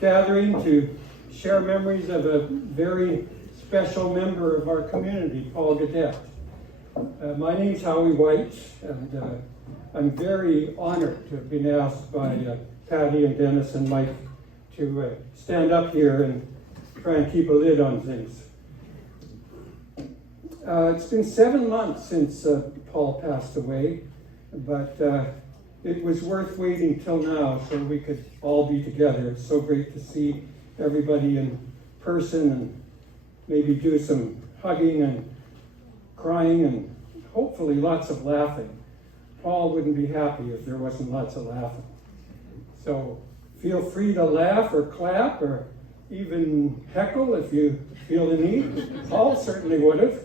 gathering to share memories of a very special member of our community, Paul Gaudet. My name's Howie White, and I'm very honored to have been asked by Patti and Dennis and Mike to stand up here and try and keep a lid on things. It's been 7 months since Paul passed away, but it was worth waiting till now so we could all be together. It's so great to see everybody in person and maybe do some hugging and crying and hopefully lots of laughing. Paul wouldn't be happy if there wasn't lots of laughing. So feel free to laugh or clap or even heckle if you feel the need. Paul certainly would have.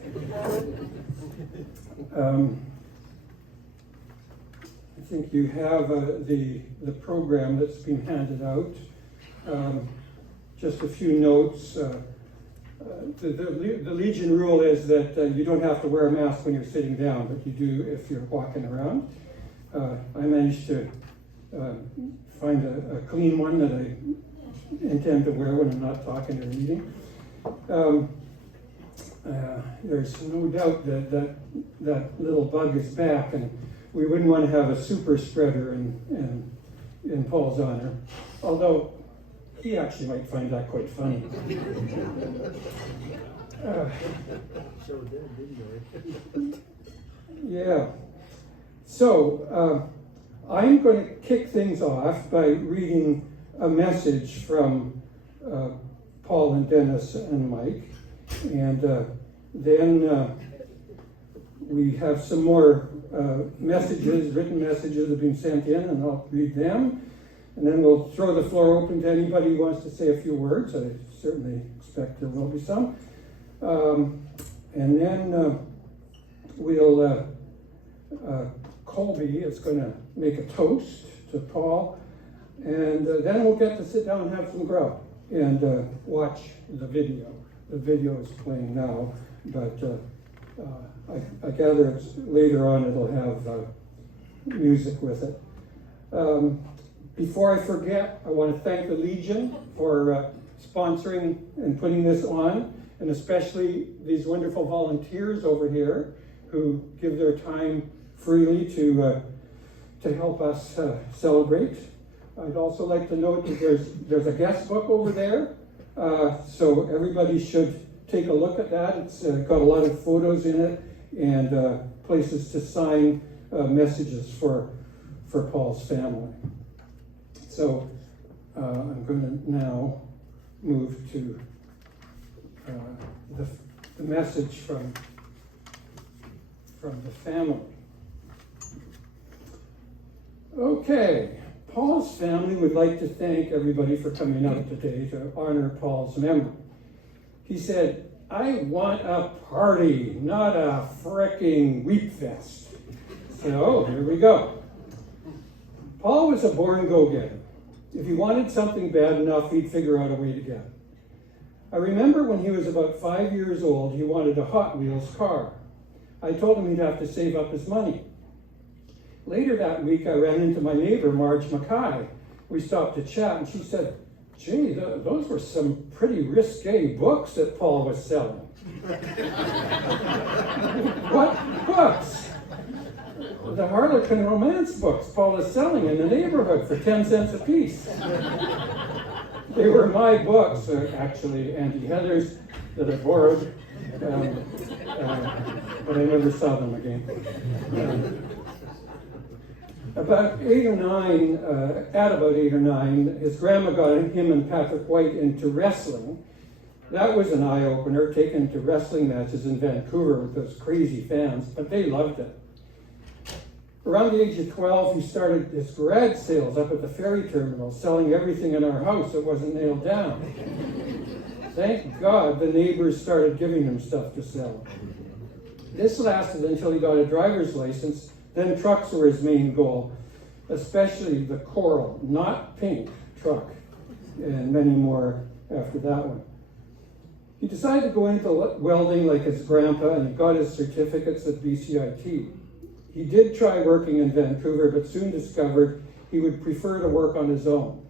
I think you have the program that's been handed out. Just a few notes. The Legion rule is that you don't have to wear a mask when you're sitting down, but you do if you're walking around. I managed to find a clean one that I intend to wear when I'm not talking or meeting. There's no doubt that little bug is back, and we wouldn't want to have a super spreader in Paul's honor, although he actually might find that quite funny. Yeah. So I'm going to kick things off by reading a message from Paul and Dennis and Mike, and then we have some more messages, written messages that have been sent in, and I'll read them. And then we'll throw the floor open to anybody who wants to say a few words. I certainly expect there will be some. And then Colby is going to make a toast to Paul. And then we'll get to sit down and have some grub and watch the video. The video is playing now, but I gather later on it'll have music with it. Before I forget, I want to thank the Legion for sponsoring and putting this on, and especially these wonderful volunteers over here who give their time freely to help us celebrate. I'd also like to note that there's a guest book over there, so everybody should take a look at that. It's got a lot of photos in it and places to sign messages for Paul's family. So I'm going to now move to the message from the family. Okay, Paul's family would like to thank everybody for coming out today to honor Paul's memory. He said, "I want a party, not a fricking wheat fest." So here we go. Paul was a born go-getter. If he wanted something bad enough, he'd figure out a way to get it. I remember when he was about 5 years old, he wanted a Hot Wheels car. I told him he'd have to save up his money. Later that week, I ran into my neighbor, Marge Mackay. We stopped to chat, and she said, "Gee, those were some pretty risque books that Paul was selling." "What books?" "The Harlequin romance books Paul is selling in the neighborhood for 10 cents a piece." They were my books, actually, Auntie Heather's, that I borrowed, but I never saw them again. At about 8 or 9, his grandma got him and Patrick White into wrestling. That was an eye-opener, taken to wrestling matches in Vancouver with those crazy fans, but they loved it. Around the age of 12, he started his garage sales up at the ferry terminal, selling everything in our house that wasn't nailed down. Thank God the neighbors started giving him stuff to sell. This lasted until he got a driver's license, then trucks were his main goal, especially the coral, not pink, truck, and many more after that one. He decided to go into welding like his grandpa, and he got his certificates at BCIT. He did try working in Vancouver, but soon discovered he would prefer to work on his own.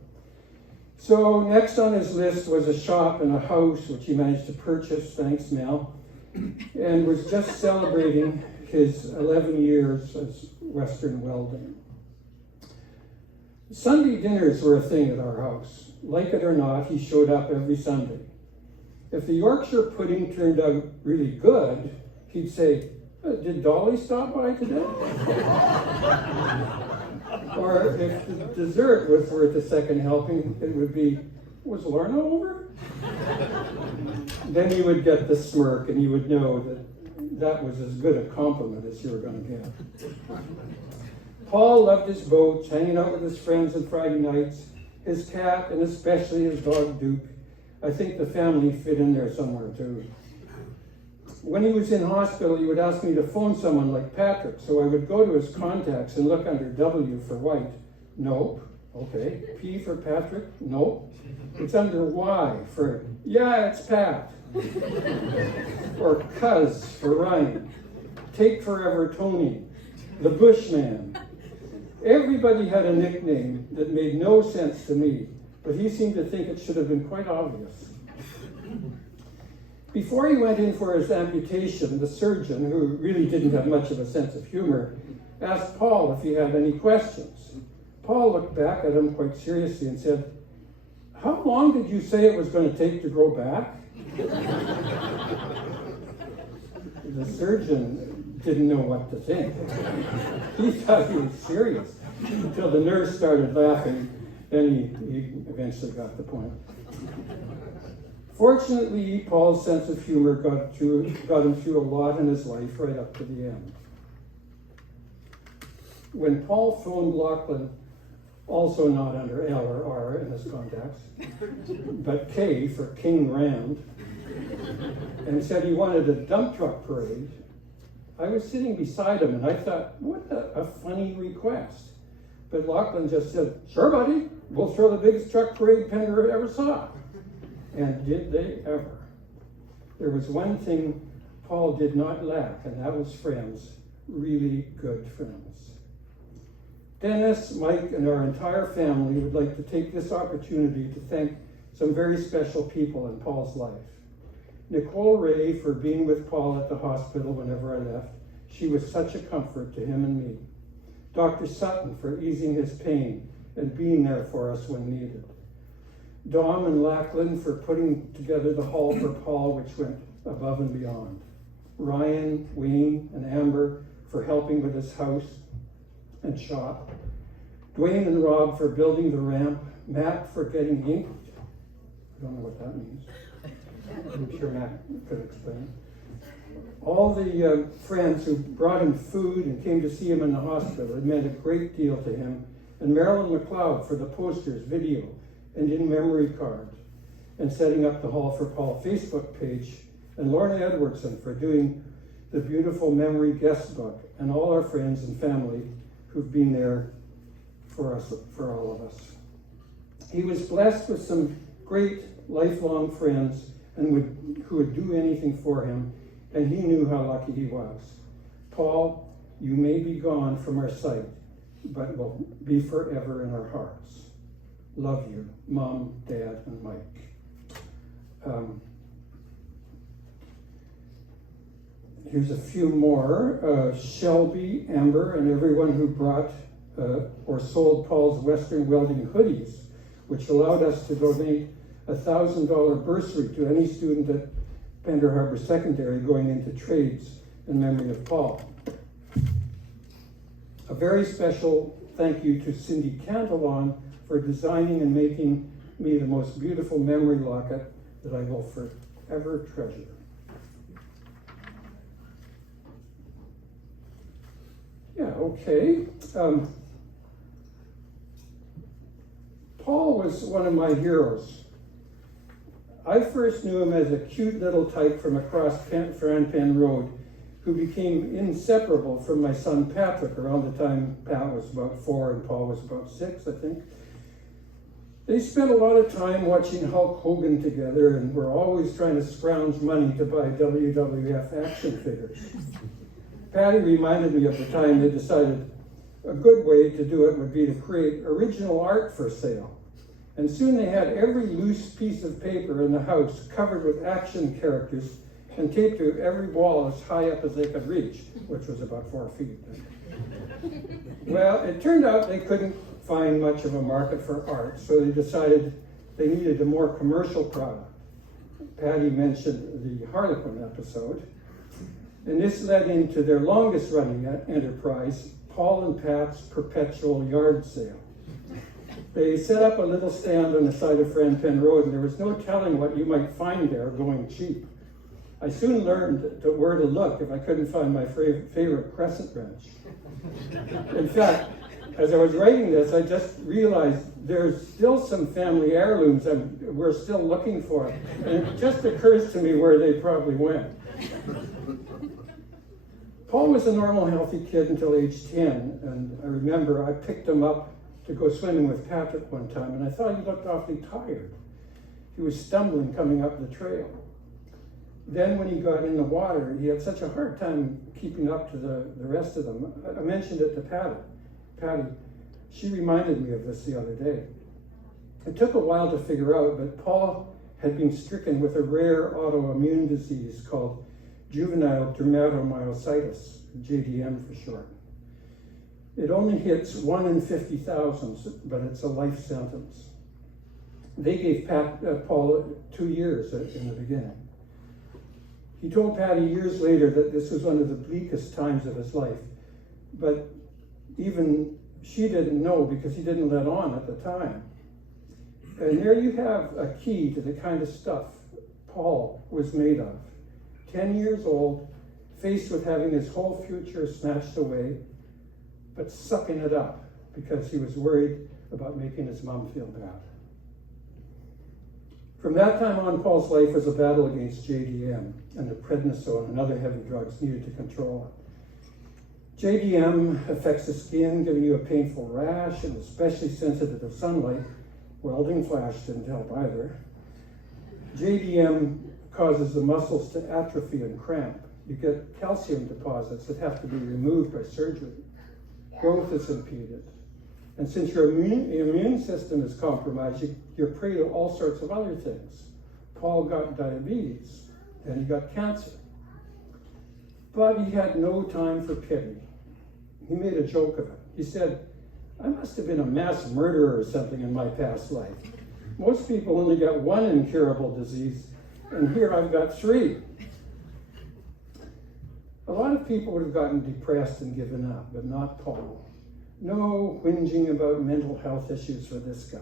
So next on his list was a shop and a house, which he managed to purchase, thanks Mel, and was just celebrating his 11 years as Western welding. Sunday dinners were a thing at our house. Like it or not, he showed up every Sunday. If the Yorkshire pudding turned out really good, he'd say, "Did Dolly stop by today?" Or if the dessert was worth a second helping, it would be, "Was Lorna over?" Then you would get the smirk and you would know that that was as good a compliment as you were going to get. Paul loved his boats, hanging out with his friends on Friday nights, his cat, and especially his dog Duke. I think the family fit in there somewhere too. When he was in hospital, he would ask me to phone someone like Patrick, so I would go to his contacts and look under W for White. Nope. Okay. P for Patrick? Nope. It's under Y for, yeah, it's Pat. Or Cuz for Ryan. Take Forever Tony. The Bushman. Everybody had a nickname that made no sense to me, but he seemed to think it should have been quite obvious. Before he went in for his amputation, the surgeon, who really didn't have much of a sense of humor, asked Paul if he had any questions. Paul looked back at him quite seriously and said, "How long did you say it was going to take to grow back?" The surgeon didn't know what to think. He thought he was serious until the nurse started laughing. Then he eventually got the point. Fortunately, Paul's sense of humor got him through a lot in his life right up to the end. When Paul phoned Lachlan, also not under L or R in his contacts, but K for King Rand, and said he wanted a dump truck parade, I was sitting beside him and I thought, what a funny request. But Lachlan just said, "Sure, buddy, we'll throw the biggest truck parade Pender ever saw." And did they ever? There was one thing Paul did not lack, and that was friends, really good friends. Dennis, Mike, and our entire family would like to take this opportunity to thank some very special people in Paul's life. Nicole Ray for being with Paul at the hospital whenever I left. She was such a comfort to him and me. Dr. Sutton for easing his pain and being there for us when needed. Dom and Lachlan for putting together the hall for Paul, which went above and beyond. Ryan, Wayne, and Amber for helping with his house and shop. Dwayne and Rob for building the ramp. Matt for getting ink. I don't know what that means. I'm sure Matt could explain. All the friends who brought him food and came to see him in the hospital. It meant a great deal to him. And Marilyn McLeod for the posters, video, and in-memory cards, and setting up the Hall for Paul Facebook page, and Lorna Edwardson for doing the beautiful memory guest book, and all our friends and family who've been there for us, for all of us. He was blessed with some great lifelong friends and who would do anything for him, and he knew how lucky he was. Paul, you may be gone from our sight, but will be forever in our hearts. Love you, Mom, Dad, and Mike. Here's a few more. Shelby, Amber, and everyone who brought or sold Paul's Western Welding hoodies, which allowed us to donate a $1,000 bursary to any student at Pender Harbor Secondary going into trades in memory of Paul. A very special thank you to Cindy Cantillon for designing and making me the most beautiful memory locket that I will forever treasure. Yeah, okay. Paul was one of my heroes. I first knew him as a cute little tyke from across Franpen Road who became inseparable from my son Patrick around the time Pat was about 4 and Paul was about 6, I think. They spent a lot of time watching Hulk Hogan together and were always trying to scrounge money to buy WWF action figures. Patti reminded me of the time they decided a good way to do it would be to create original art for sale. And soon they had every loose piece of paper in the house covered with action characters and taped to every wall as high up as they could reach, which was about 4 feet. Well, it turned out they couldn't find much of a market for art, so they decided they needed a more commercial product. Patti mentioned the Harlequin episode, and this led into their longest running enterprise, Paul and Pat's perpetual yard sale. They set up a little stand on the side of Franpen Road, and there was no telling what you might find there going cheap. I soon learned where to look if I couldn't find my favorite crescent wrench. In fact, as I was writing this, I just realized there's still some family heirlooms we're still looking for. And it just occurs to me where they probably went. Paul was a normal, healthy kid until age 10, and I remember I picked him up to go swimming with Patrick one time, and I thought he looked awfully tired. He was stumbling coming up the trail. Then when he got in the water, he had such a hard time keeping up to the rest of them. I mentioned it to Patti. She reminded me of this the other day. It took a while to figure out, but Paul had been stricken with a rare autoimmune disease called juvenile dermatomyositis, JDM for short. It only hits 1 in 50,000, but it's a life sentence. They gave Paul 2 years in the beginning. He told Patti years later that this was one of the bleakest times of his life, but even she didn't know because he didn't let on at the time. And there you have a key to the kind of stuff Paul was made of. 10 years old, faced with having his whole future snatched away, but sucking it up because he was worried about making his mom feel bad. From that time on, Paul's life was a battle against JDM and the prednisone and other heavy drugs needed to control it. JDM affects the skin, giving you a painful rash and especially sensitive to sunlight. Welding flash didn't help either. JDM causes the muscles to atrophy and cramp. You get calcium deposits that have to be removed by surgery. Growth is impeded. And since your immune system is compromised, you're prey to all sorts of other things. Paul got diabetes, and he got cancer. But he had no time for pity. He made a joke of it. He said, I must have been a mass murderer or something in my past life. Most people only get one incurable disease, and here I've got 3. A lot of people would have gotten depressed and given up, but not Paul. No whinging about mental health issues for this guy.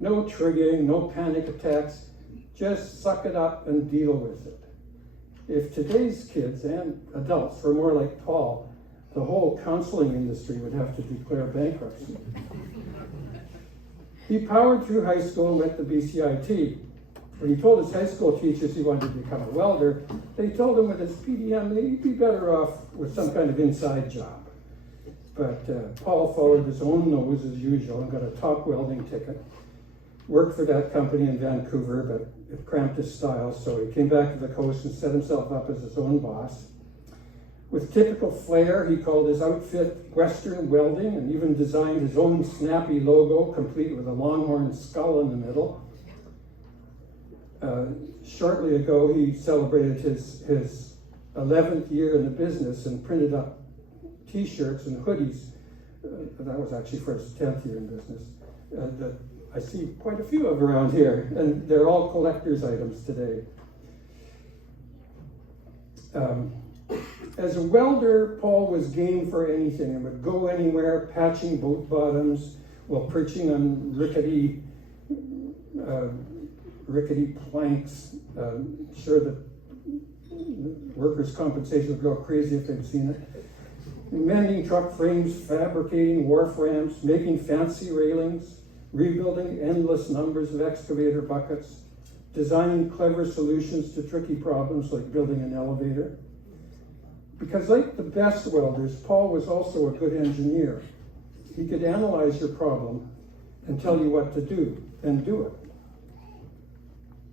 No triggering, no panic attacks. Just suck it up and deal with it. If today's kids and adults were more like Paul, the whole counseling industry would have to declare bankruptcy. He powered through high school and went to BCIT. When he told his high school teachers he wanted to become a welder, they told him with his PDM that he'd be better off with some kind of inside job. But Paul followed his own nose as usual and got a top welding ticket. Worked for that company in Vancouver, but it cramped his style, so he came back to the coast and set himself up as his own boss. With typical flair, he called his outfit Western Welding and even designed his own snappy logo, complete with a longhorn skull in the middle. Shortly ago, he celebrated his 11th year in the business and printed up T-shirts and hoodies. That was actually for his 10th year in business. That I see quite a few of around here, and they're all collector's items today. As a welder, Paul was game for anything and would go anywhere, patching boat bottoms while perching on rickety planks. Sure that workers' compensation would go crazy if they'd seen it. Mending truck frames, fabricating wharf ramps, making fancy railings, rebuilding endless numbers of excavator buckets, designing clever solutions to tricky problems like building an elevator. Because like the best welders, Paul was also a good engineer. He could analyze your problem and tell you what to do, and do it.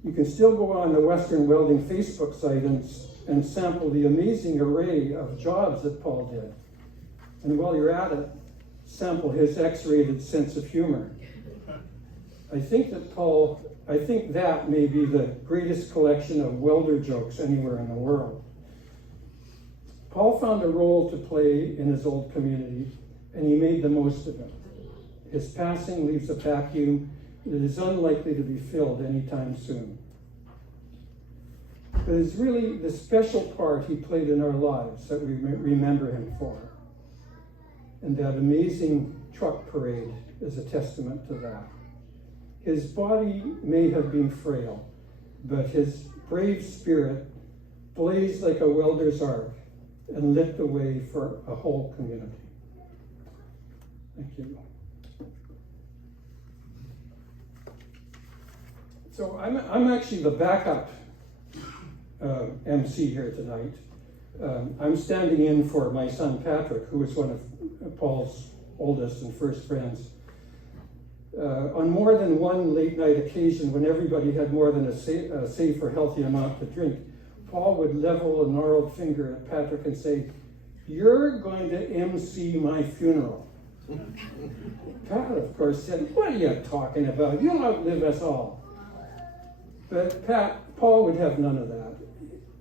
You can still go on the Western Welding Facebook site and sample the amazing array of jobs that Paul did. And while you're at it, sample his X-rated sense of humor. I think that may be the greatest collection of welder jokes anywhere in the world. Paul found a role to play in his old community, and he made the most of it. His passing leaves a vacuum that is unlikely to be filled anytime soon. But it's really the special part he played in our lives that we remember him for. And that amazing truck parade is a testament to that. His body may have been frail, but his brave spirit blazed like a welder's arc and lit the way for a whole community. Thank you. So I'm actually the backup MC here tonight. I'm standing in for my son Patrick, who is one of Paul's oldest and first friends. On more than one late night occasion when everybody had more than a safe or healthy amount to drink, Paul would level a gnarled finger at Patrick and say, "You're going to MC my funeral." Pat, of course, said, "What are you talking about? You'll outlive us all." But Paul would have none of that.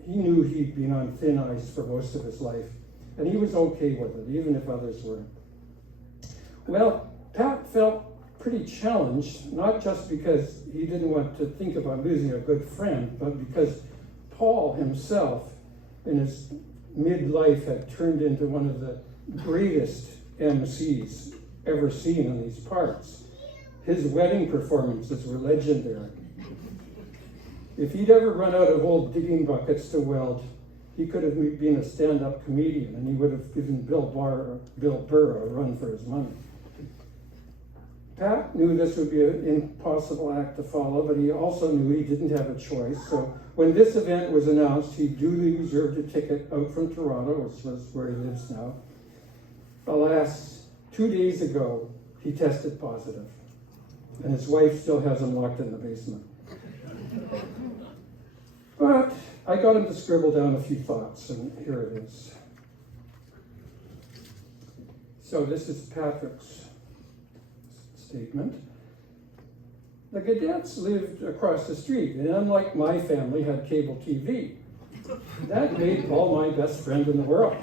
He knew he'd been on thin ice for most of his life, and he was okay with it, even if others weren't. Well, Pat felt pretty challenged, not just because he didn't want to think about losing a good friend, but because Paul himself, in his midlife, had turned into one of the greatest MCs ever seen in these parts. His wedding performances were legendary. If he'd ever run out of old digging buckets to weld, he could have been a stand-up comedian, and he would have given Bill Burr a run for his money. Pat knew this would be an impossible act to follow, but he also knew he didn't have a choice. So when this event was announced, he duly reserved a ticket out from Toronto, which was where he lives now. Alas, 2 days ago, he tested positive, and his wife still has him locked in the basement. But I got him to scribble down a few thoughts, and here it is. So this is Patrick's statement. The Gaudets lived across the street, and unlike my family, had cable TV. That made Paul my best friend in the world.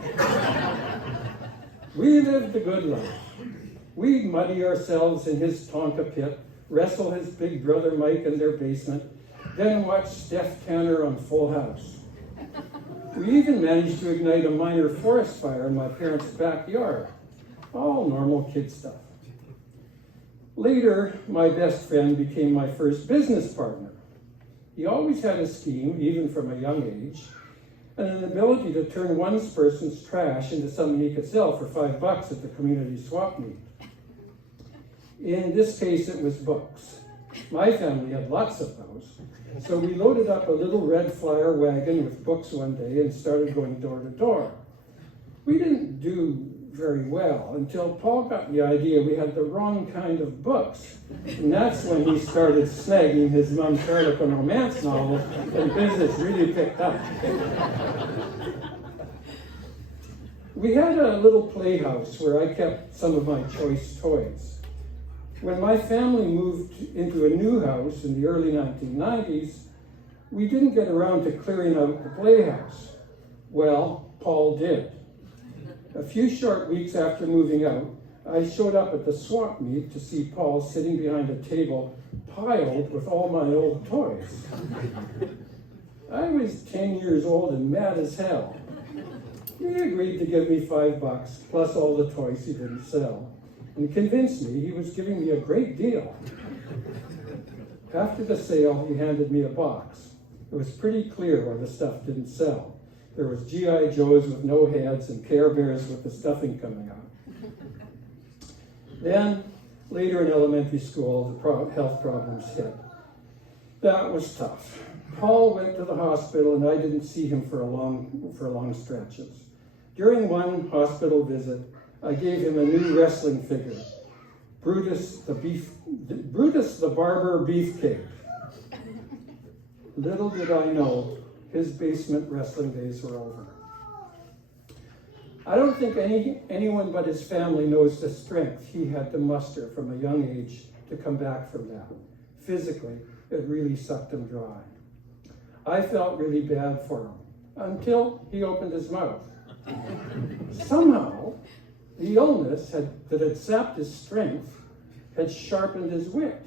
We lived the good life. We'd muddy ourselves in his Tonka pit, wrestle his big brother Mike in their basement, then watch Steph Tanner on Full House. We even managed to ignite a minor forest fire in my parents' backyard. All normal kid stuff. Later, my best friend became my first business partner. He always had a scheme, even from a young age, and an ability to turn one person's trash into something he could sell for $5 at the community swap meet. In this case, it was books. My family had lots of those, so we loaded up a little red flyer wagon with books one day and started going door to door. We didn't do very well until Paul got the idea we had the wrong kind of books. And that's when he started snagging his mom's Harlequin romance novels, and business really picked up. We had a little playhouse where I kept some of my choice toys. When my family moved into a new house in the early 1990s, we didn't get around to clearing out the playhouse. Well, Paul did. A few short weeks after moving out, I showed up at the swap meet to see Paul sitting behind a table piled with all my old toys. I was 10 years old and mad as hell. He agreed to give me $5 plus all the toys he didn't sell, and convinced me he was giving me a great deal. After the sale, he handed me a box. It was pretty clear why the stuff didn't sell. There was G.I. Joes with no heads and Care Bears with the stuffing coming out. Then, later in elementary school, the health problems hit. That was tough. Paul went to the hospital, and I didn't see him for long stretches. During one hospital visit, I gave him a new wrestling figure, Brutus the Barber Beefcake. Little did I know, his basement wrestling days were over. I don't think anyone but his family knows the strength he had to muster from a young age to come back from that. physically, it really sucked him dry. I felt really bad for him until he opened his mouth. Somehow, the illness that had sapped his strength had sharpened his wit,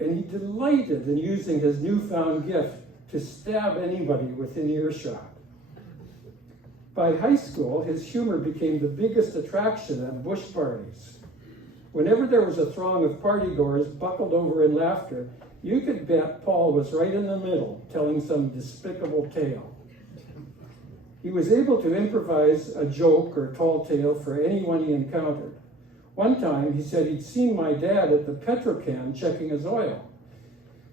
and he delighted in using his newfound gift to stab anybody within earshot. By high school, his humor became the biggest attraction at bush parties. Whenever there was a throng of partygoers buckled over in laughter, you could bet Paul was right in the middle, telling some despicable tale. He was able to improvise a joke or tall tale for anyone he encountered. One time, he said he'd seen my dad at the Petrocan checking his oil.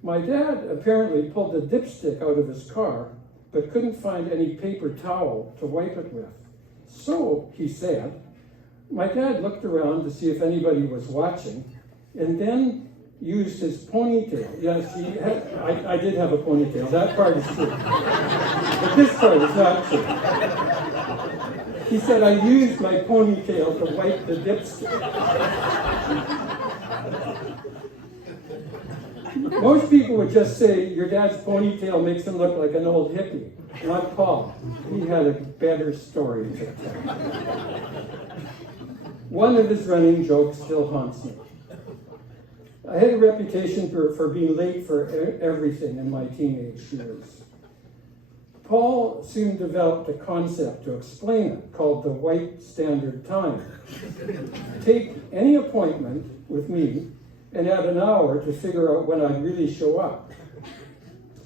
My dad apparently pulled the dipstick out of his car, but couldn't find any paper towel to wipe it with. So, he said, my dad looked around to see if anybody was watching, and then used his ponytail. Yes, I did have a ponytail. That part is true. But this part is not true. He said, I used my ponytail to wipe the dipstick. Most people would just say, your dad's ponytail makes him look like an old hippie. Not Paul. He had a better story to tell. One of his running jokes still haunts me. I had a reputation for being late for everything in my teenage years. Paul soon developed a concept to explain it called the white standard time. Take any appointment with me and add an hour to figure out when I'd really show up.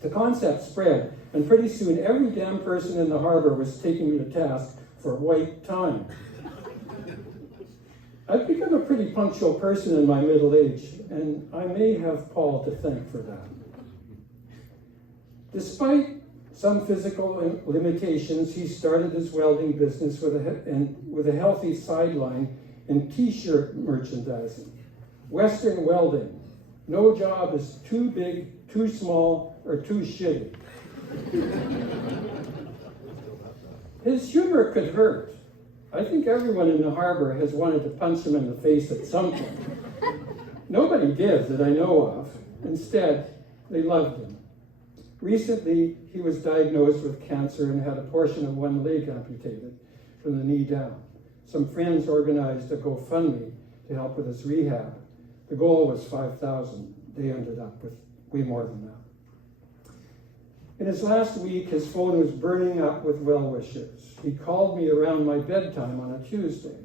The concept spread, and pretty soon every damn person in the harbor was taking me to task for white time. I've become a pretty punctual person in my middle age, and I may have Paul to thank for that. Despite some physical limitations, he started his welding business with a healthy sideline in t-shirt merchandising. Western welding. No job is too big, too small, or too shitty. His humor could hurt. I think everyone in the harbor has wanted to punch him in the face at some point. Nobody did that I know of. Instead, they loved him. Recently, he was diagnosed with cancer and had a portion of one leg amputated from the knee down. Some friends organized a GoFundMe to help with his rehab. The goal was $5,000. They ended up with way more than that. In his last week, his phone was burning up with well wishes. He called me around my bedtime on a Tuesday,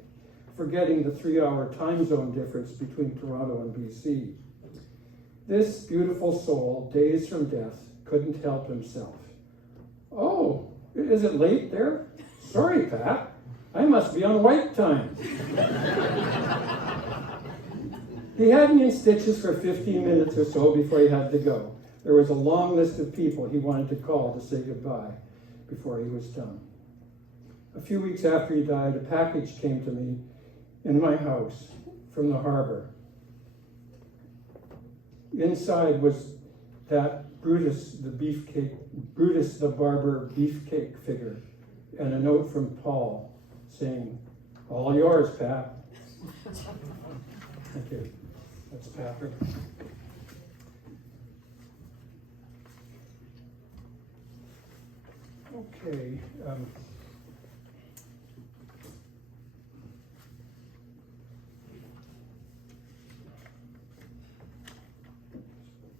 forgetting the 3-hour time zone difference between Toronto and BC. This beautiful soul, days from death, couldn't help himself. Oh, is it late there? Sorry, Pat. I must be on white time. He had me in stitches for 15 minutes or so before he had to go. There was a long list of people he wanted to call to say goodbye before he was done. A few weeks after he died, a package came to me in my house from the harbor. Inside was that Brutus the barber beefcake figure, and a note from Paul saying, all yours, Pat. Thank you. That's Patrick. Okay.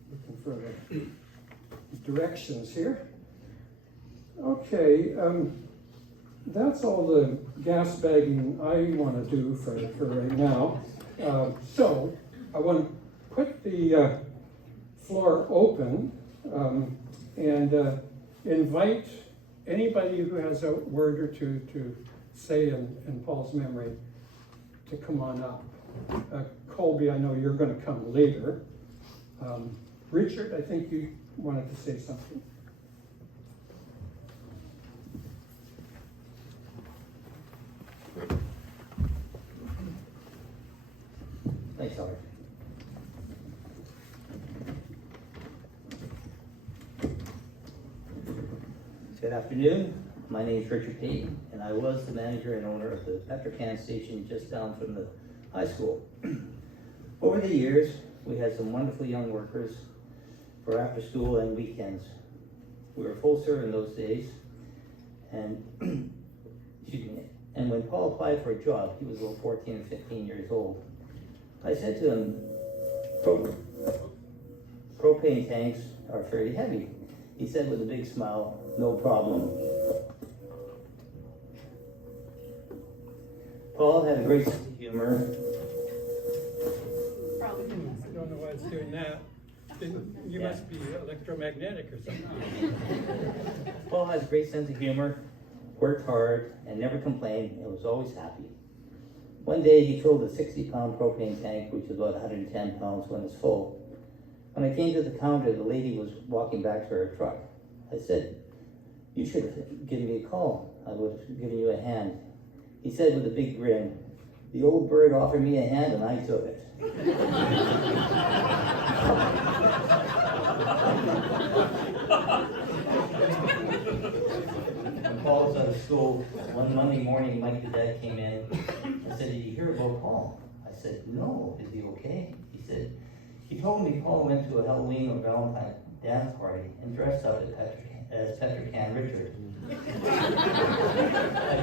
Looking for the directions here. Okay. That's all the gas bagging I want to do for right now. So I want to put the floor open and invite anybody who has a word or two to say in Paul's memory to come on up. Colby, I know you're going to come later. Richard, I think you wanted to say something. Thanks, Howard. Good afternoon. My name is Richard Payton, and I was the manager and owner of the Petrocan station just down from the high school. Over the years, we had some wonderful young workers for after school and weekends. We were full serve in those days, and excuse me. And when Paul applied for a job, he was about 14 and 15 years old. I said to him, propane tanks are fairly heavy. He said with a big smile, no problem. Paul had a great sense of humor. I don't know why it's doing that. You must be electromagnetic or something. Paul has a great sense of humor, worked hard, and never complained, and was always happy. One day he filled a 60-pound propane tank, which is about 110 pounds when it's full. When I came to the counter, the lady was walking back to her truck. I said, "You should have given me a call. I would have given you a hand." He said with a big grin, "The old bird offered me a hand and I took it." When Paul was out of school, one Monday morning, Mike Gaudet came in and said, "Did you hear about Paul?" I said, "No, is he okay?" He said, "He told me Paul went to a Halloween or Valentine dance party and dressed up as Petrican Richard." I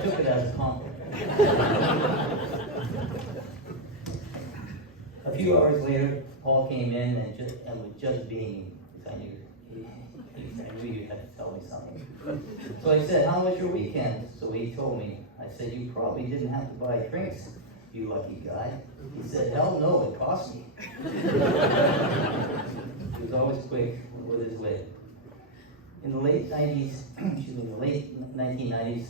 took it as a compliment. A few hours later, Paul came in and was just beaming, because I knew you had to tell me something. So I said, "How was your weekend?" So he told me. I said, "You probably didn't have to buy drinks, you lucky guy." He said, "Hell no, it cost me." He was always quick with his wit. In the late 1990s,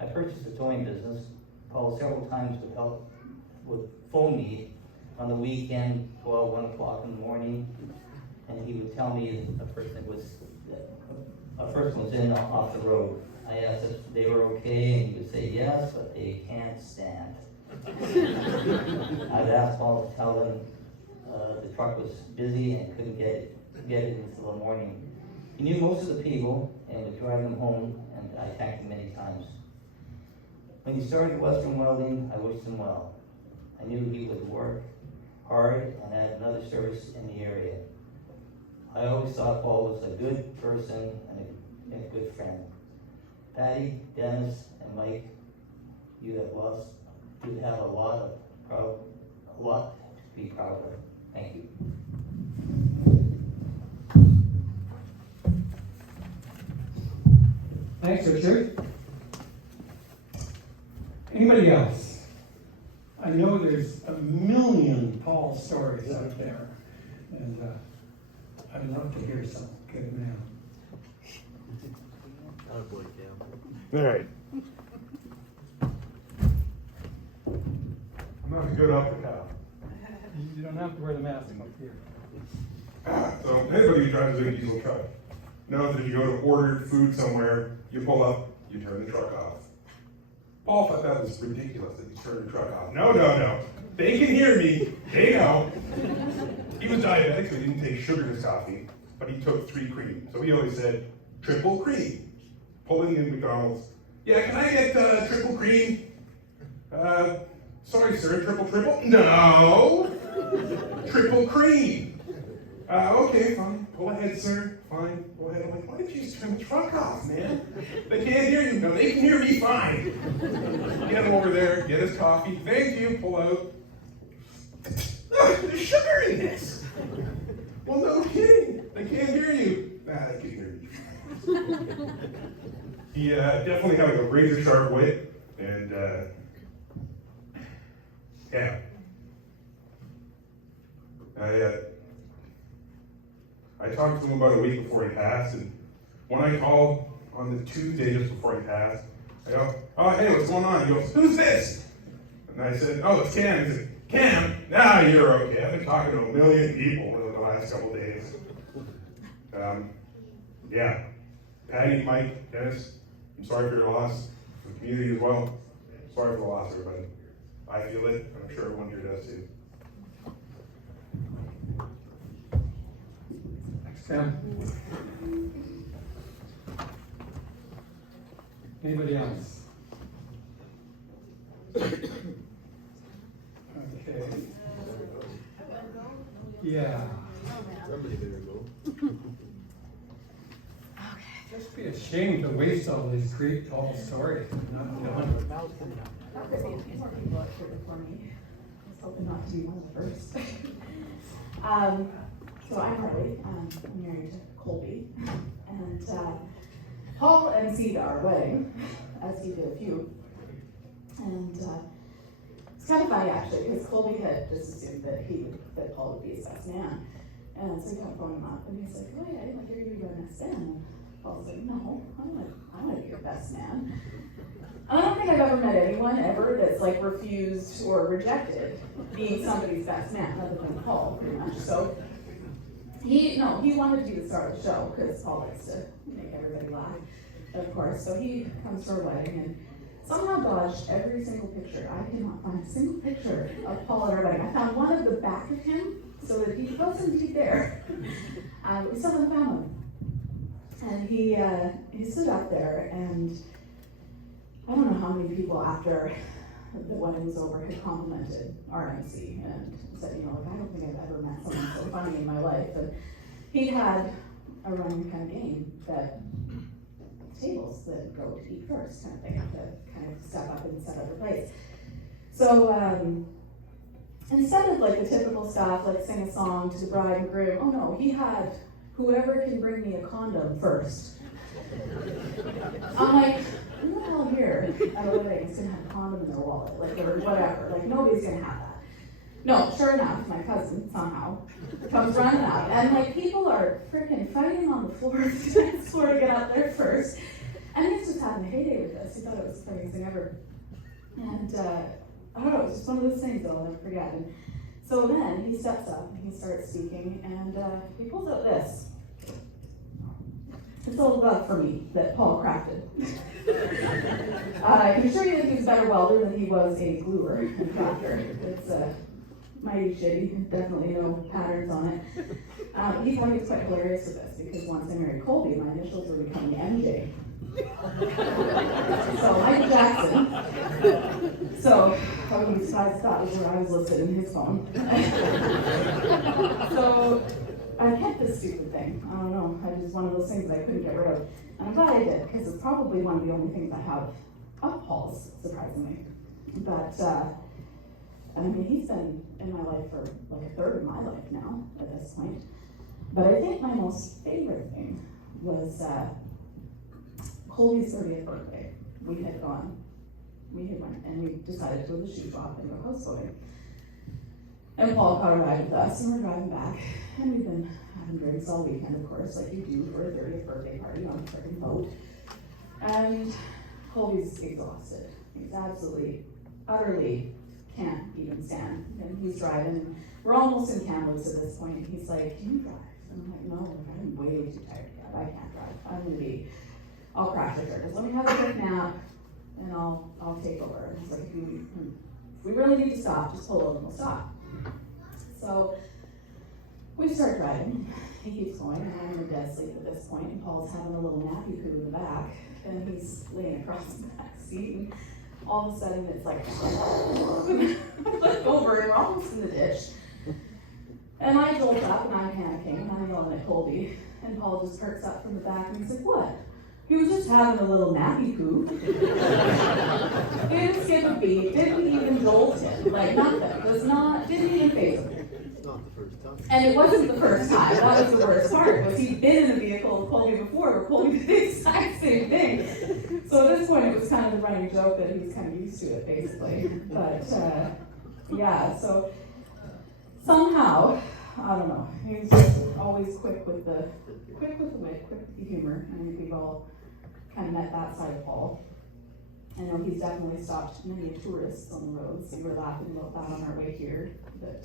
I purchased a towing business. Paul several times would phone me on the weekend, 12, 1 o'clock in the morning, and he would tell me a person was in off the road. I asked if they were okay, and he would say yes, but they can't stand. I'd ask Paul to tell him the truck was busy and couldn't get it until the morning. He knew most of the people and would drive them home, and I thanked him many times. When he started Western Welding, I wished him well. I knew he would work hard and add another service in the area. I always thought Paul was a good person and a good friend. Patti, Dennis, and Mike, you have a lot to be proud of. Thank you. Thanks, Richard. Anybody else? I know there's a million Paul stories out there, and I'd love to hear some. Good man. All right. I'm not good off the cuff. You don't have to wear the mask up here. So anybody who drives a diesel truck knows that if you go to order food somewhere, you pull up, you turn the truck off. Paul thought that was ridiculous that you turn the truck off. No. They can hear me. They know. He was diabetic, so he didn't take sugar in his coffee, but he took 3 cream. So he always said, triple cream. Pulling in McDonald's. "Yeah, can I get triple cream?" "Sorry, sir, triple? No! Triple cream. Okay, fine. Pull ahead, sir. Fine. Go ahead." I'm like, "Why did you just turn the truck off, man? They can't hear you." "No, they can hear me fine." Get him over there, get his coffee. "Thank you." Pull out. "There's sugar in this." "Well, no kidding. They can't hear you." "Nah, they can hear you fine." He definitely had like a razor sharp wit, and yeah. I talked to him about a week before he passed, and when I called on the Tuesday just before he passed, I go, "Oh, hey, what's going on?" He goes, "Who's this?" And I said, "Oh, it's Cam." He said, "Cam? Nah, you're okay. I've been talking to a million people in the last couple days." Yeah. Patti, Mike, Dennis, I'm sorry for your loss. For the community as well. Sorry for the loss, everybody. I feel it, and I'm sure everyone here does too. Sam? Anybody else? Okay. Yeah. shame to waste all these great tall stories. Not done. Not that more people have heard before me. I was hoping not to be one of the first. So I'm Harley. I'm married to Colby. And Paul emceed our wedding, as he did a few. And it's kind of funny actually, because Colby had just assumed that Paul would be his best man. And so he kept phoning him up, and he's like, "Oh yeah, I didn't hear you were my best man." And Paul's like, "No, I want to be your best man." And I don't think I've ever met anyone ever that's like refused or rejected being somebody's best man, other than Paul, pretty much. So he wanted to be the star of the show because Paul likes to make everybody laugh, of course. So he comes to our wedding and somehow dodged every single picture. I cannot find a single picture of Paul at our wedding. I found one of the back of him so that he was indeed there. We still haven't found him. And he stood up there, and I don't know how many people after the wedding was over had complimented our MC and said, I don't think I've ever met someone so funny in my life. And he had a running kind of game that tables that go to eat first kind of thing, to kind of step up and set up the place. So instead of like the typical stuff, like sing a song to the bride and groom, oh no, he had whoever can bring me a condom first. I'm like, who the hell here at a wedding is gonna have a condom in their wallet, like, or whatever, like nobody's gonna have that. No, sure enough, my cousin somehow comes running up, and like people are freaking fighting on the floor to get up there first. And he's just having a heyday with us. He thought it was the funniest thing ever. And I don't know, it was just one of those things that I'll never forget. And so then he steps up and he starts speaking, and he pulls out this. It's a little glove for me that Paul crafted. I can assure you that he was a better welder than he was a gluer and crafter. It's mighty shitty, definitely no patterns on it. He thought he was quite hilarious with this because once I married Colby, my initials were becoming MJ. So Michael Jackson. So I wouldn't be surprised if that was where I was listed in his phone. So I kept this stupid thing. I don't know. It was one of those things that I couldn't get rid of. And I'm glad I did, because it's probably one of the only things I have of Paul's, surprisingly. But I mean, he's been in my life for like a third of my life now at this point. But I think my most favorite thing was Colby's 30th birthday. We had went and we decided to go to the shoe shop and go houseboating. And Paul caught a ride with us, and we're driving back. And we've been having drinks all weekend, of course, like you do for a 30th birthday party on a freaking boat. And Colby's exhausted. He's absolutely, utterly can't even stand. And he's driving. We're almost in Kamloops at this point. He's like, "Can you drive?" And I'm like, "No, I'm way too tired yet. I can't drive. I'll crash with her. Just let me have a quick nap, and I'll take over." And he's like, if we really need to stop, just pull over and we'll stop. So we start driving. He keeps going, and I'm in a dead sleep at this point, and Paul's having a little nappy poo in the back, and he's laying across the back seat, and all of a sudden it's like, flip over, and we're almost in the ditch. And I jolt up, and I'm panicking, and I'm yelling at Colby, and Paul just perks up from the back, and he's like, "What?" He was just having a little nappy poo. Didn't skip a beat, didn't even jolt him, like nothing. Didn't even faze him. It's not the first time. And it wasn't the first time. That was the worst part. Was he'd been in a vehicle with Colby before, where Colby did the exact same thing. So at this point, it was kind of the running joke that he was kind of used to it, basically. But yeah, so somehow, I don't know. He was just always quick with the wit, quick with the humor. I think we've all kind of met that side of Paul. I know he's definitely stopped many tourists on the road, so we were laughing about that on our way here. But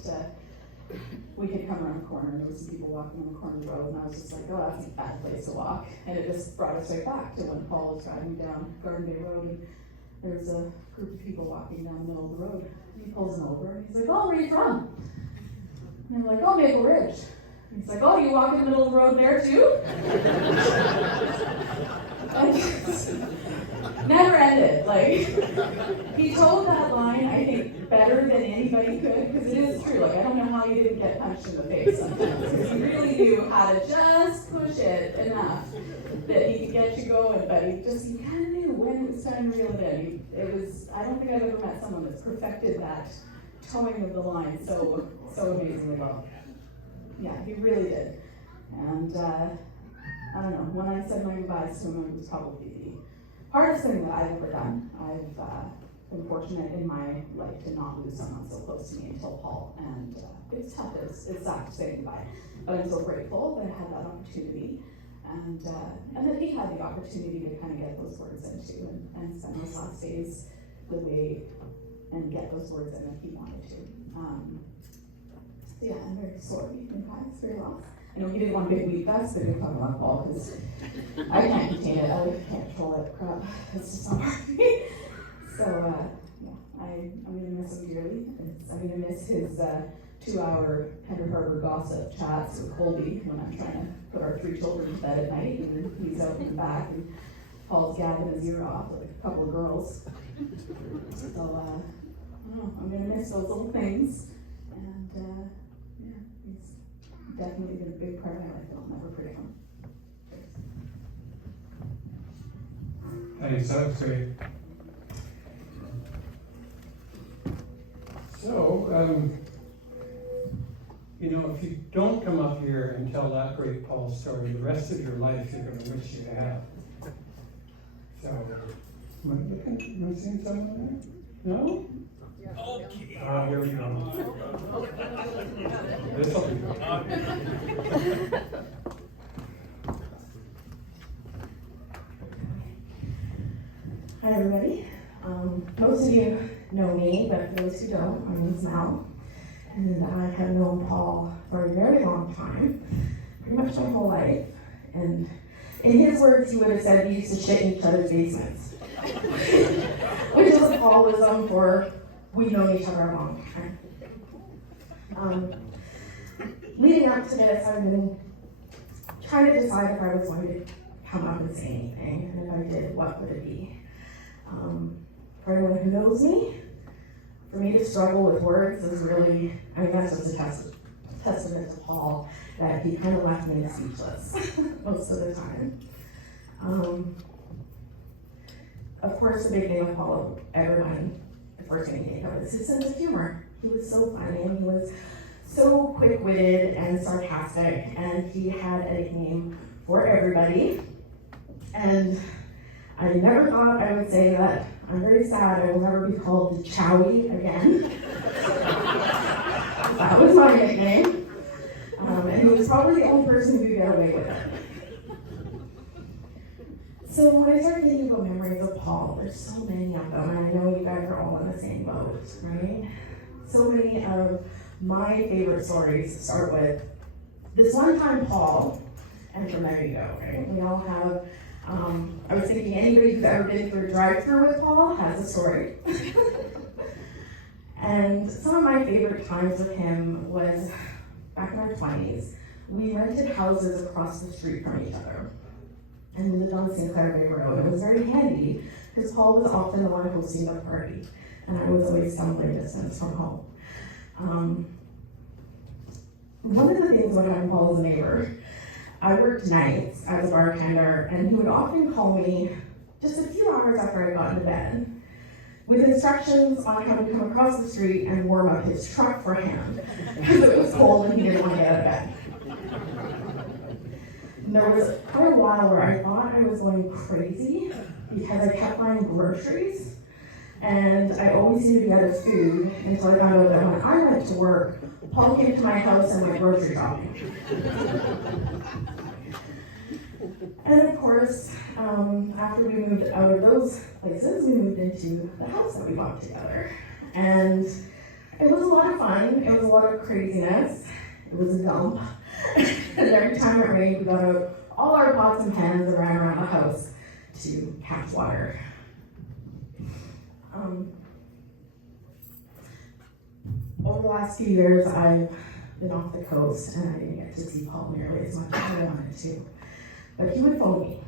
we had come around the corner, and there was some people walking on the corner of the road, and I was just like, "Oh, that's a bad place to walk." And it just brought us right back to when Paul was driving down Garden Bay Road, and there was a group of people walking down the middle of the road. And he pulls them over, and he's like, "Oh, where are you from?" And they're like, "Oh, Maple Ridge." And he's like, "Oh, you walk in the middle of the road there too?" Never ended. Like, he told that line, I think, better than anybody could, because it is true. Like, I don't know how he didn't get punched in the face sometimes, because he really knew how to just push it enough that he could get you going, but you kind of knew when it was time to reel it in. I don't think I've ever met someone that's perfected that towing of the line so amazingly well. Yeah, he really did. And I don't know, when I said my goodbyes to him, it was probably the hardest thing that I've ever done. I've been fortunate in my life to not lose someone so close to me until Paul, and it's tough, it's sad to say goodbye, but I'm so grateful that I had that opportunity, and that he had the opportunity to kind of get those words into and spend those last days the way and get those words in if he wanted to. So yeah, I'm very sorry, in fact, it's very lost. I know he didn't want to be weak, that's the good talking about Paul, because I can't contain it, I can't control it, crap, it's just not working. So, yeah, I'm going to miss him dearly. I'm going to miss his 2-hour Pender Harbor gossip chats with Colby when I'm trying to put our 3 children to bed at night, and he's out in the back, and Paul's gabbing his ear off with a couple of girls. So, I don't know, I'm going to miss those little things, and yeah, he's definitely been a big part of my life, and I'll never forget him. Thanks, that's great. So, if you don't come up here and tell that great Paul story, the rest of your life you're going to wish you had. So, am I seeing someone there? No? Okay. Here we go. This will be good. Hi everybody. Most of you know me, but for those who don't, my name is Mel, and I have known Paul for a very long time, pretty much my whole life. And in his words, he would have said we used to shit in each other's basements, which is a Paulism for we've known each other a long time. Leading up to this, I've been trying to decide if I was going to come up and say anything, and if I did, what would it be? For anyone who knows me, for me to struggle with words is really, that's just a testament to Paul, that he kind of left me speechless most of the time. Of course, the big thing with Paul, everyone, the first thing you think of is his sense of humor. He was so funny, and he was so quick-witted and sarcastic, and he had a nickname for everybody. And I never thought I would say that. I'm very sad I will never be called the Chowie again. That was my nickname. And he was probably the only person who could get away with it. So when I started thinking about memories of Paul, there's so many of them, and I know you guys are all in the same boat, right? So many of my favorite stories start with this one time Paul, and from there you go, right? We all have I was thinking anybody who's ever been through a drive-thru with Paul has a story. And some of my favorite times with him was back in our 20s. We rented houses across the street from each other. And we lived on St. Clair Bay Road. It was very handy because Paul was often the one hosting the party. And I was always stumbling distance from home. One of the things about having Paul as a neighbor, I worked nights as a bartender, and he would often call me just a few hours after I got into bed with instructions on how to come across the street and warm up his truck for him because it was cold and he didn't want to get out of bed. And there was quite a while where I thought I was going crazy because I kept buying groceries and I always seemed to be out of food until I found out that when I went to work, Paul came to my house and went grocery shopping. And of course, after we moved out of those places, we moved into the house that we bought together. And it was a lot of fun. It was a lot of craziness. It was a dump. And every time it rained, we got out all our pots and pans and ran around the house to catch water. Over the last few years, I've been off the coast, and I didn't get to see Paul nearly as much as I wanted to. But he would phone me,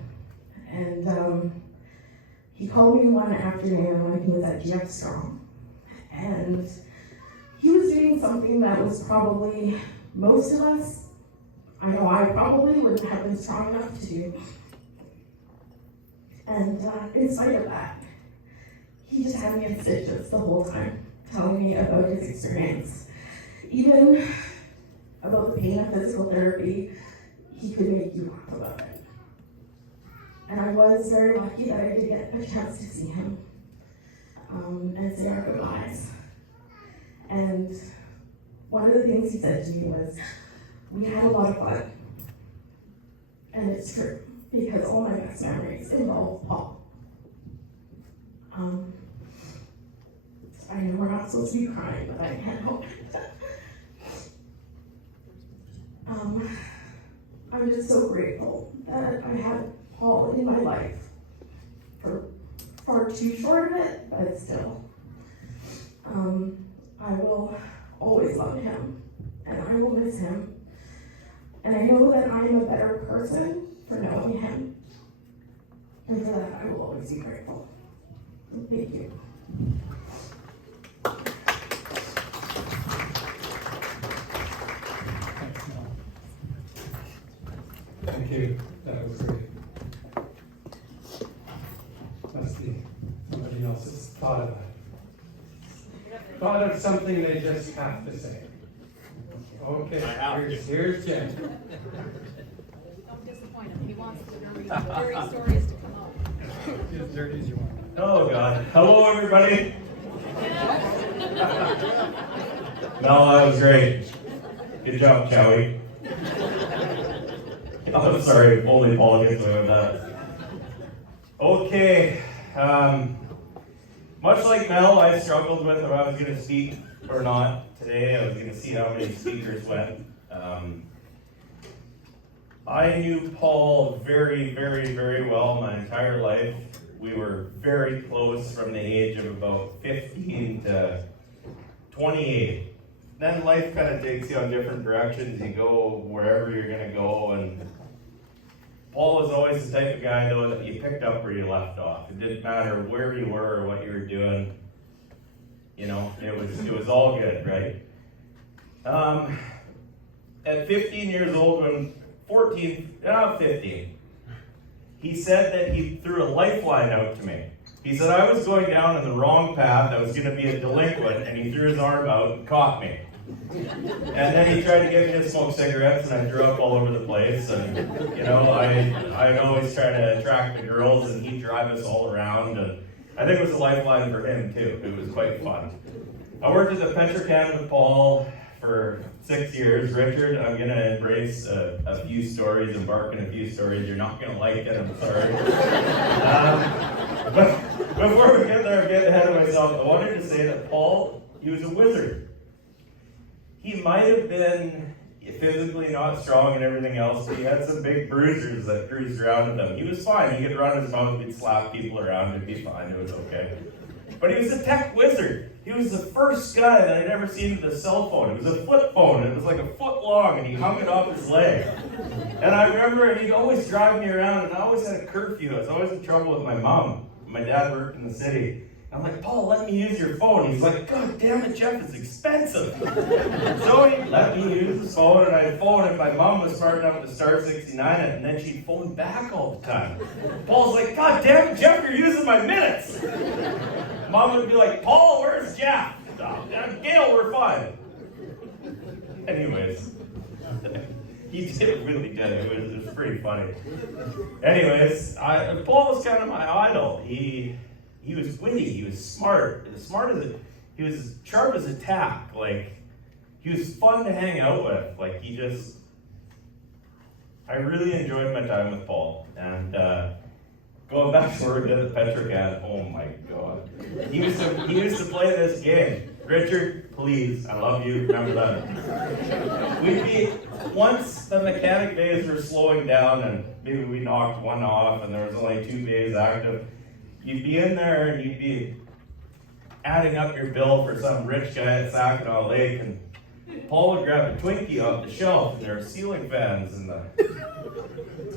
and he called me one afternoon when he was at GF Strong, and he was doing something that was probably most of us, I know I probably wouldn't have been strong enough to do. And in spite of that, he just had me in stitches the whole time, telling me about his experience. Even about the pain of physical therapy, he could make you laugh about it. And I was very lucky that I did get a chance to see him and say our goodbyes. And one of the things he said to me was, we had a lot of fun. And it's true, because all my best memories involve Paul. I know we're not supposed to be crying, but I can't help it. I'm just so grateful that I had Paul in my life for far too short of it, but still. I will always love him, and I will miss him. And I know that I am a better person for knowing him. And for that, I will always be grateful. Thank you. Thanks, Mel. Thank you. That was great. Must be somebody else has thought about it. Thought of something they just have to say. Okay, here's Jen. Don't disappoint him. He wants the dirty stories to come out. As dirty as you want. Oh God. Hello everybody. No, that was great. Good job, Chowie. Oh, sorry, only Paul gets away with that. Okay. Much like Mel, I struggled with if I was going to speak or not today. I was going to see how many speakers went. I knew Paul very, very, very well my entire life. We were very close from the age of about 15 to 28. Then life kind of takes you on different directions. You go wherever you're going to go. And Paul was always the type of guy, though, that you picked up where you left off. It didn't matter where you were or what you were doing. You know, it was all good, right? At 15 years old, 15, he said that he threw a lifeline out to me. He said I was going down in the wrong path, I was going to be a delinquent, and he threw his arm out and caught me. And then he tried to get me to smoke cigarettes, and I threw up all over the place. And, you know, I'd always try to attract the girls, and he'd drive us all around. And I think it was a lifeline for him, too. It was quite fun. I worked at the Petrocan with Paul for 6 years. Richard, I'm going to embrace a few stories, embark in a few stories. You're not going to like it, I'm sorry. But before we get there, I'm getting ahead of myself. I wanted to say that Paul, he was a wizard. He might have been physically not strong and everything else, but he had some big bruisers that cruised around with him. He was fine. He could run his mouth, he'd slap people around, it'd be fine, it was okay. But he was a tech wizard. He was the first guy that I'd ever seen with a cell phone. It was a flip phone. It was like a foot long, and he hung it off his leg. And I remember he'd always drive me around, and I always had a curfew. I was always in trouble with my mom. My dad worked in the city. I'm like, Paul, let me use your phone. He's like, God damn it, Jeff, it's expensive. So he let me use his phone, and I'd phone if my mom was smart enough to star 69 it, and then she'd phone back all the time. Paul's like, God damn it, Jeff, you're using my minutes. Mom would be like, Paul, where's Jeff? Gail, we're fine. Anyways, he did really good. It was pretty funny. Anyways, Paul was kind of my idol. He was witty. He was smart. He was as sharp as a tack. Like, he was fun to hang out with. Like, I really enjoyed my time with Paul. And going back to where we did at Petrocan, oh my God. He used to play this game. Richard, please, I love you, remember that. Once the mechanic bays were slowing down and maybe we knocked one off and there was only 2 bays active, you'd be in there and you'd be adding up your bill for some rich guy at Saginaw Lake, and Paul would grab a Twinkie off the shelf, and there were ceiling fans in the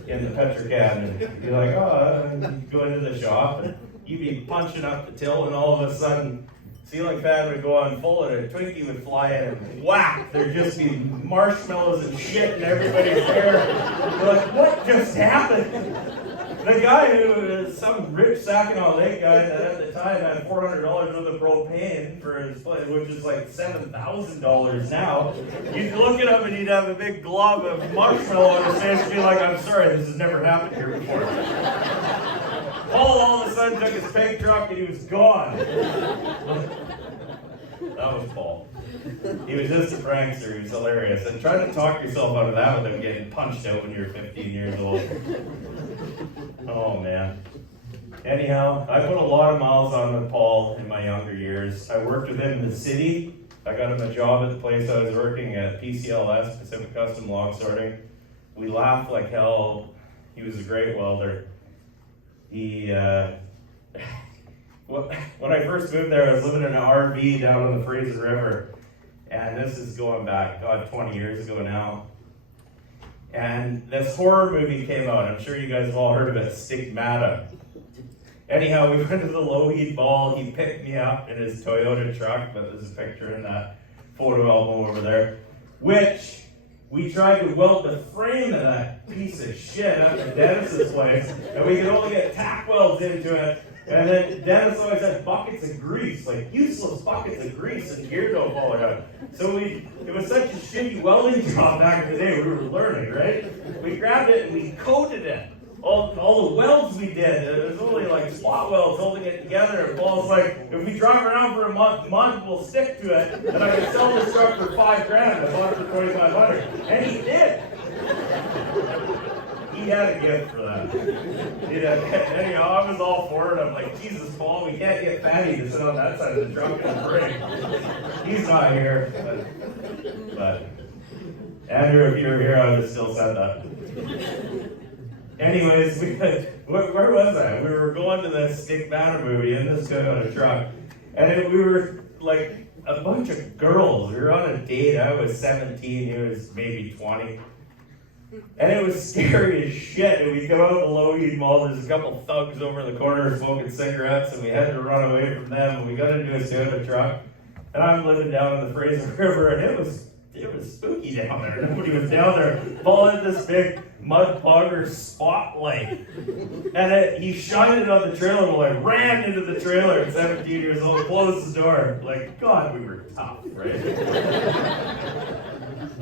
Petrocan, and you'd be like, oh, and you'd go into the shop, and you'd be punching up the till, and all of a sudden, ceiling fan would go on full, and a Twinkie would fly in, and whack, there'd just be marshmallows and shit in everybody's hair. You're like, what just happened? The guy who was some rich Saginaw Lake guy that at the time had $400 worth of propane for his place, which is like $7,000 now. You'd look at him and he'd have a big glob of marshmallow on his face and be like, I'm sorry, this has never happened here before. Paul all of a sudden took his pig truck and he was gone. That was Paul. He was just a prankster. He was hilarious. And try to talk yourself out of that without getting punched out when you're 15 years old. Oh, man. Anyhow, I put a lot of miles on with Paul in my younger years. I worked with him in the city. I got him a job at the place I was working at, PCLS, Pacific Custom Log Sorting. We laughed like hell. He was a great welder. He, when I first moved there, I was living in an RV down on the Fraser River. And this is going back, 20 years ago now. And this horror movie came out. I'm sure you guys have all heard of it, Stigmata. Anyhow, we went to the Lougheed Ball. He picked me up in his Toyota truck, but there's a picture in that photo album over there, which we tried to weld the frame of that piece of shit out of Dennis's place, and we could only get tack welds into it. And then Dennis always had buckets of grease, like useless buckets of grease and gear dope all around. So it was such a shitty welding job back in the day, we were learning, right? We grabbed it and we coated it. All the welds we did, it was only like spot welds holding it together. And Paul's like, if we drive around for a month we'll stick to it, and I can sell this truck for $5,000. I bought it for $2,500, and he did. He had a gift for that. Anyhow, I was all for it. I'm like, Jesus, Paul, we can't get Patti to sit on that side of the truck and bring. He's not here. But Andrew, if you were here, I would have still said that. Anyways, where was I? We were going to the Stigmata movie in this Toyota truck. And we were like a bunch of girls. We were on a date. I was 17, he was maybe 20. And it was scary as shit. And we come out of the Lougheed Mall, there's a couple thugs over in the corner smoking cigarettes, and we had to run away from them. And we got into a Toyota truck, and I'm living down in the Fraser River, and it was spooky down there. Nobody was down there. Paul had this big mud pogger spotlight, and he shined it on the trailer. Well, I ran into the trailer at 17 years old, closed the door. Like, God, we were tough, right?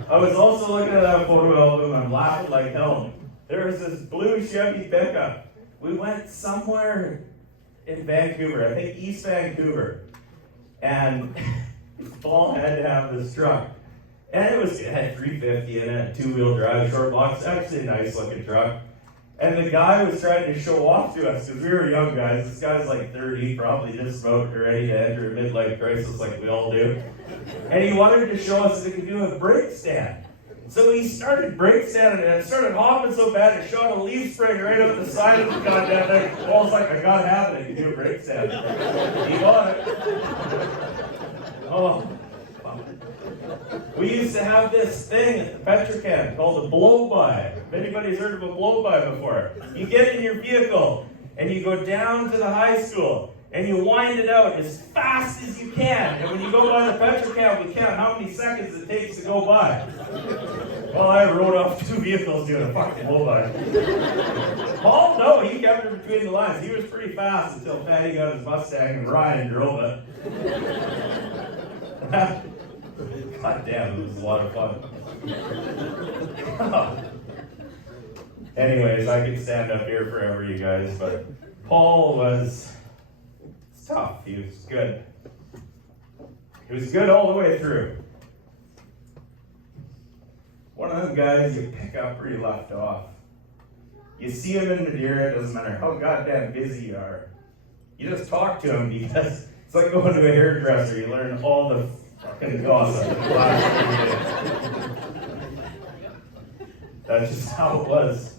I was also looking at that photo album, I'm laughing like hell. There was this blue Chevy pickup. We went somewhere in Vancouver, I think East Vancouver, and Paul had to have this truck. And it had 350 in it, two-wheel drive, short box, actually a nice looking truck. And the guy was trying to show off to us, because we were young guys. This guy's like 30, probably just about ready to enter a midlife crisis like we all do. And he wanted to show us that he could do a brake stand. So he started brake standing and it started hopping so bad it shot a leaf spring right up the side of the goddamn thing. Paul's like, I gotta have it, I can do a brake stand. He bought it. Oh. We used to have this thing at the Petrochem called a blow-by. If anybody's heard of a blow-by before, you get in your vehicle and you go down to the high school and you wind it out as fast as you can. And when you go by the Petrochem, we count how many seconds it takes to go by. Well, I rode off 2 vehicles doing a fucking blow-by. Paul, no, he kept it between the lines. He was pretty fast until Patti got his Mustang and Ryan drove it. God damn, it was a lot of fun. Anyways, I could stand up here forever, you guys, but Paul was tough. He was good. He was good all the way through. One of them guys you pick up where you left off. You see him in Madeira, it doesn't matter how goddamn busy you are. You just talk to him because it's like going to a hairdresser. You learn all the fucking gossip. That's just how it was.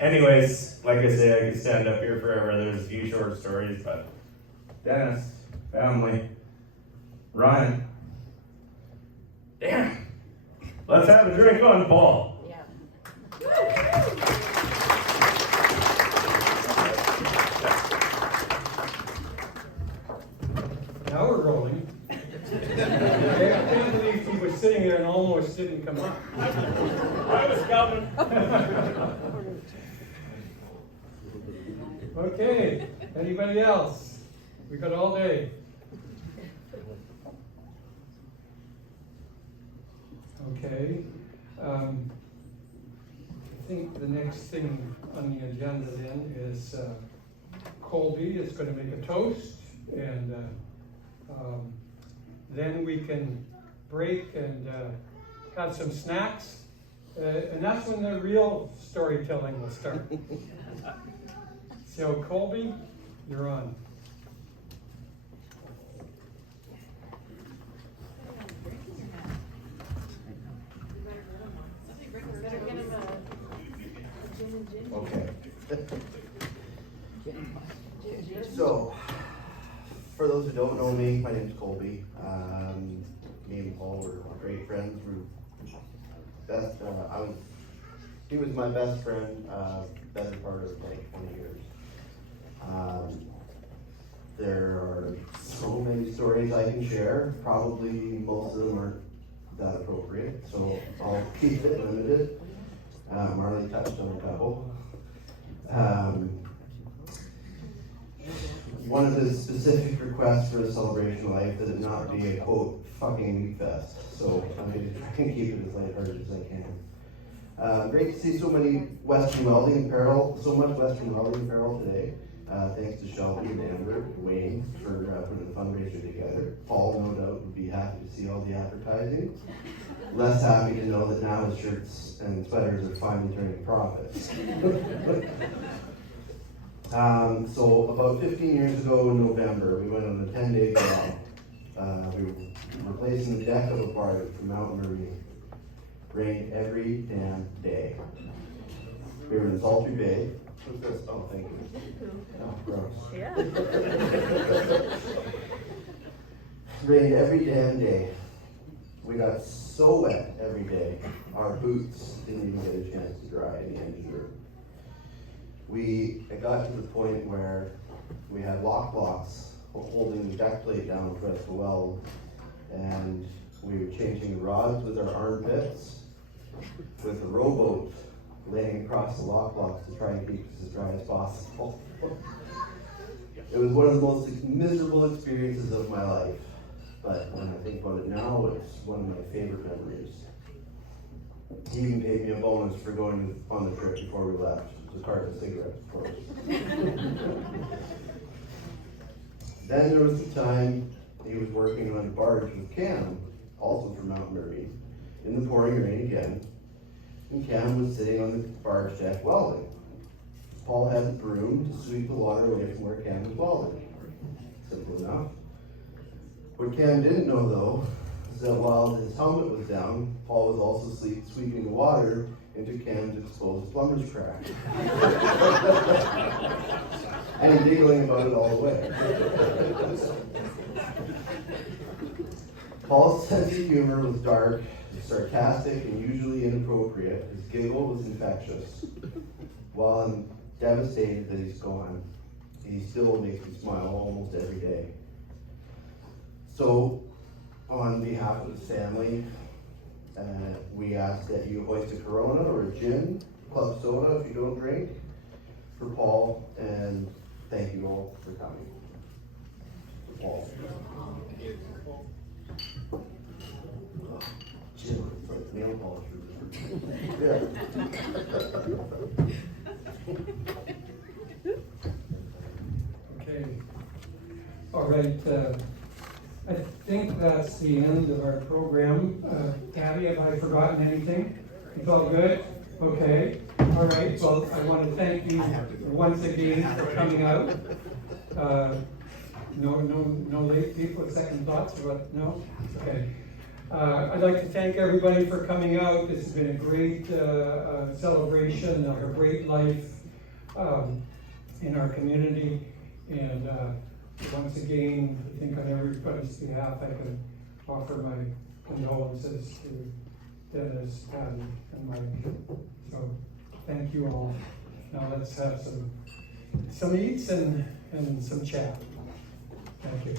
Anyways, like I say, I could stand up here forever. There's a few short stories, but Dennis, family, Ryan. Damn. Let's have a drink on Paul. Yeah. Now we're rolling. I can't believe he was sitting there and almost didn't come up. I was coming. Okay, anybody else? We got all day. Okay. I think the next thing on the agenda then is Colby is going to make a toast, and then we can break and have some snacks, and that's when the real storytelling will start. So Colby, you're on. Okay. So, for those who don't know me, my name's Colby. Me and Paul were great friends. He was my best friend, better part of like 20 years. There are so many stories I can share. Probably most of them aren't that appropriate, so I'll keep it limited. Marley touched on a couple. One of the specific requests for a celebration of life that it not be a quote fucking meat fest. So I'm going to try and keep it as lighthearted as I can. Great to see so many Western welding apparel, so much Western welding apparel today. Thanks to Shelby and Amber and Wayne for putting the fundraiser together. Paul, no doubt, would be happy to see all the advertising. Less happy to know that now his shirts and sweaters are finally turning profits. So about 15 years ago in November, we went on a 10-day job. We were replacing the deck of a barge from Mountain Marine. Rained every damn day. We were in Salty Bay. What's this? Oh, thank you. Oh, gross. Yeah. Rained every damn day. We got so wet every day, our boots didn't even get a chance to dry in the engine room. It got to the point where we had lock blocks holding the deck plate down for us to weld, and we were changing the rods with our armpits, with a rowboat laying across the lock blocks to try and keep us as dry as possible. It was one of the most miserable experiences of my life. But when I think about it now, it's one of my favorite memories. He even paid me a bonus for going on the trip before we left. It was a carton of cigarettes, of course. Then there was the time he was working on a barge with Cam, also from Mountain Marine, in the pouring rain again. And Cam was sitting on the barge deck welding. Paul had the broom to sweep the water away from where Cam was welding. Simple enough. What Cam didn't know, though, is that while his helmet was down, Paul was also sweeping the water into Cam's exposed plumber's crack. And giggling about it all the way. Paul's sense of humor was dark, sarcastic, and usually inappropriate. His giggle was infectious. While I'm devastated that he's gone, he still makes me smile almost every day. So, on behalf of his family, we ask that you hoist a Corona or a gin, club soda if you don't drink, for Paul, and thank you all for coming. Paul. Gin, it's like nail polish. Okay. All right. I think that's the end of our program. Tabby, have I forgotten anything? It's all good? Okay. All right. Well, I want to thank you once again for coming out. No late people, second thoughts? No? Okay. I'd like to thank everybody for coming out. This has been a great celebration of a great life in our community. And once again, I think on everybody's behalf, I can offer my condolences to Dennis, Patti, and Mike. So, thank you all. Now let's have some eats and some chat. Thank you.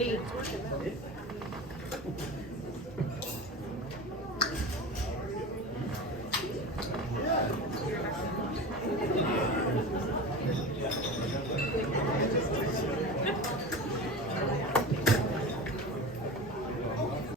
Hey.